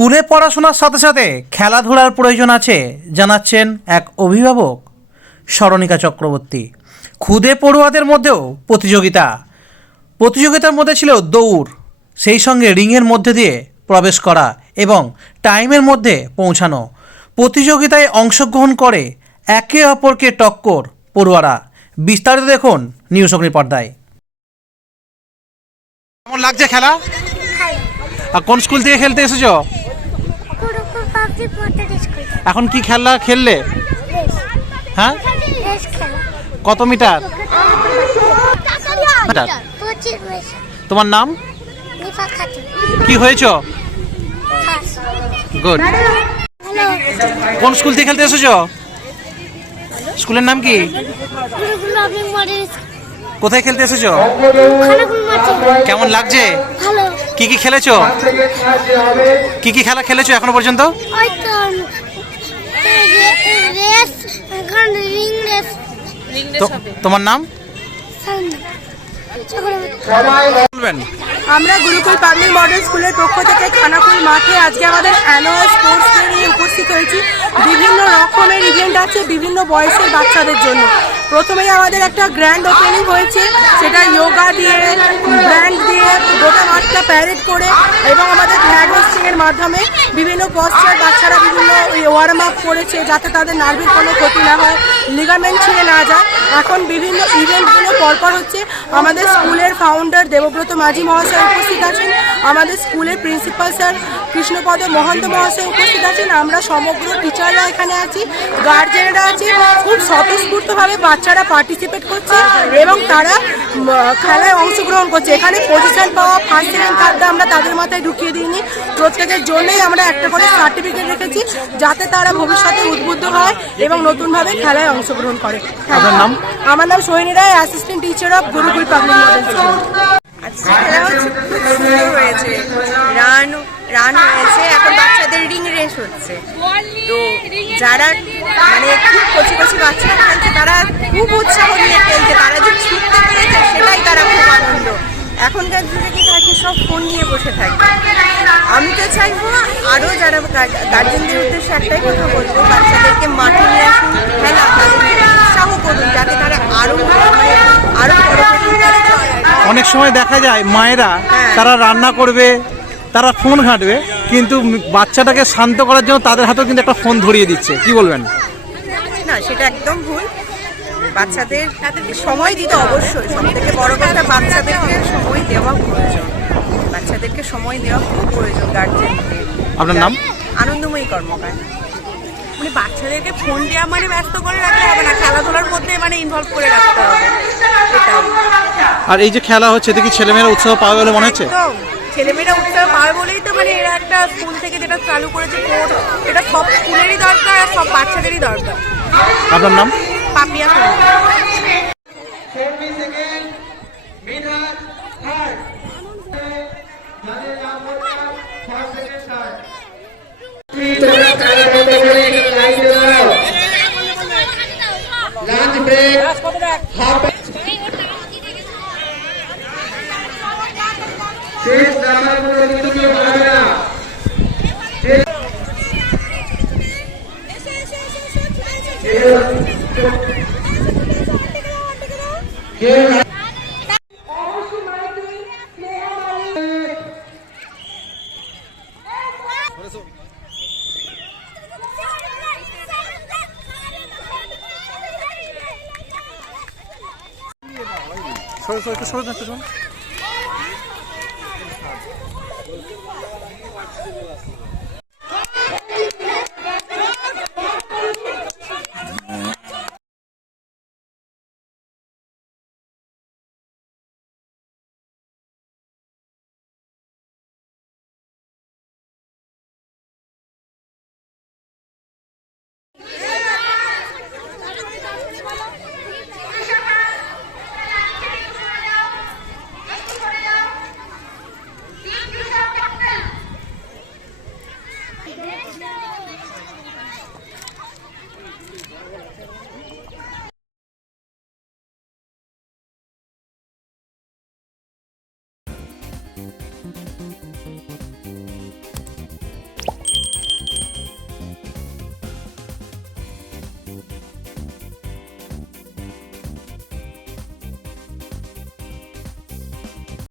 স্কুলে পড়াশোনার সাথে সাথে খেলাধুলার প্রয়োজন আছে জানাচ্ছেন এক অভিভাবক স্মরণিকা চক্রবর্তী। ক্ষুদে পড়ুয়াদের মধ্যেও প্রতিযোগিতার মধ্যে ছিল দৌড়, সেই সঙ্গে রিংয়ের মধ্যে দিয়ে প্রবেশ করা এবং টাইমের মধ্যে পৌঁছানো। প্রতিযোগিতায় অংশগ্রহণ করে একে অপরকে টক্কর পড়ুয়ারা। বিস্তারিত দেখুন নিউজ অগ্নি পর্দায়। কেমন লাগছে খেলা? আর কোন স্কুল থেকে খেলতে এসেছো? এখন কি খেলা খেললে? হ্যাঁ, কত মিটার? তোমার নাম কি হয়েছ? গুড। কোন স্কুল থেকে খেলতে এসেছো? স্কুলের নাম কি? কোথায় খেলতে এসেছো? কেমন লাগছে? কি কি খেলেছো? কি কি খেলা খেলেছো এখনো পর্যন্ত? তোমার নাম? আমরা গুরুকুল পাবলিক মডেল স্কুলের পক্ষ থেকে খানাকুল মাঠে আজকে আমাদের অ্যানুয়াল স্পোর্টস ডে নিয়ে উপস্থিত হয়েছি। বিভিন্ন রকমের ইভেন্ট আছে বিভিন্ন বয়সের বাচ্চাদের জন্য। প্রথমেই আমাদের একটা গ্র্যান্ড ওপেনিং হয়েছে, সেটা যোগা দিয়ে, ব্যান্ড দিয়ে গোটা মাঠটা প্যারেড করে এবং আমাদের ফ্ল্যাগ হোস্টিংয়ের মাধ্যমে বিভিন্ন পশ্চাৎ বাচ্চারা বিভিন্ন ওয়ার্ম আপ করেছে যাতে তাদের নার্ভের কোনো ক্ষতি না হয়, লিগামেন্ট ছিঁড়ে না যায়। এখন বিভিন্ন ইভেন্টগুলো পরপর হচ্ছে। আমাদের স্কুলের ফাউন্ডার দেবব্রত মাঝি মহাশয় উপস্থিত আছেন, আমাদের স্কুলের প্রিন্সিপাল স্যার কৃষ্ণপদ মহন্ত মহাশয় উপস্থিত আছেন, আমরা সমগ্র টিচাররা এখানে আছি, গার্জেনরা আছে। খুব স্বতঃস্ফূর্তভাবে বাচ্চারা পার্টিসিপেট করছে এবং তারা খেলায় অংশগ্রহণ করছে। এখানে পজিশন পাওয়া ফার্স্ট সেকেন্ড থার্ডটা আমরা তাদের মাথায় ঢুকিয়ে দিইনি, প্রত্যেকের জন্যই আমরা একটা করে সার্টিফিকেট রেখেছি যাতে তারা ভবিষ্যতে উদ্বুদ্ধ হয় এবং নতুনভাবে খেলায় অংশগ্রহণ করে। আমার নাম Sohini Roy, assistant teacher of Gurukul public model school. আজকে খেলা হচ্ছে, খুব সুন্দর হয়েছে, রান হয়েছে, এখন বাচ্চাদের রিং রেস হচ্ছে। তো যারা মানে খুব কচি কচি বাচ্চারা খেলছে তারা খুব উৎসাহ নিয়ে খেলছে, তারা যে ছুটতে পেরেছে সেটাই তারা খুব আনন্দ। এখনকার যুগে কি থাকে, সব ফোন নিয়ে বসে থাকে। আমি তো চাইবো আরও যারা গার্জেনদের উদ্দেশ্যে একটাই কথা বলবো, বাচ্চাদেরকে মাঠে নিয়ে আসুন, খেলা তাদেরকে উৎসাহ করুন যাতে তারা আরও অনেক সময় দেখা যায় মায়েরা তারা রান্না করবে, তারা ফোন ঘাঁটবে, কিন্তু বাচ্চাটাকে শান্ত করার জন্য তাদের হাতেও কিন্তু একটা ফোন ধরিয়ে দিচ্ছে। কি বলবেন? না, সেটা একদম ভুল। তাদেরকে সময় দিতে অবশ্যই, সব থেকে বড় কথা বাচ্চাদেরকে সময় দেওয়া প্রয়োজন, বাচ্চাদেরকে সময় দেওয়া খুব প্রয়োজন গার্জেনদের। আপনার নাম? আনন্দময়ী কর্মকার। মানে বাচ্চাদেরকে ফোন দেওয়া মানে ব্যস্ত করে রাখতে হবে না, খেলাধুলার মধ্যে মানে ইনভলভ করে রাখতে হবে, এটাই। আর এই যে খেলা হচ্ছে, দেখি ছেলেমেয়েরা উৎসাহ পাবে বলে মনে হচ্ছে? ছেলেমেয়েরা উৎসাহ পাবে বলেই তো মানে এরা একটা স্কুল থেকে যেটা চালু করেছে, এটা সব স্কুলেরই দরকার আর সব বাচ্চাদেরই দরকার। আপনার নাম? পাপিয়া। সরে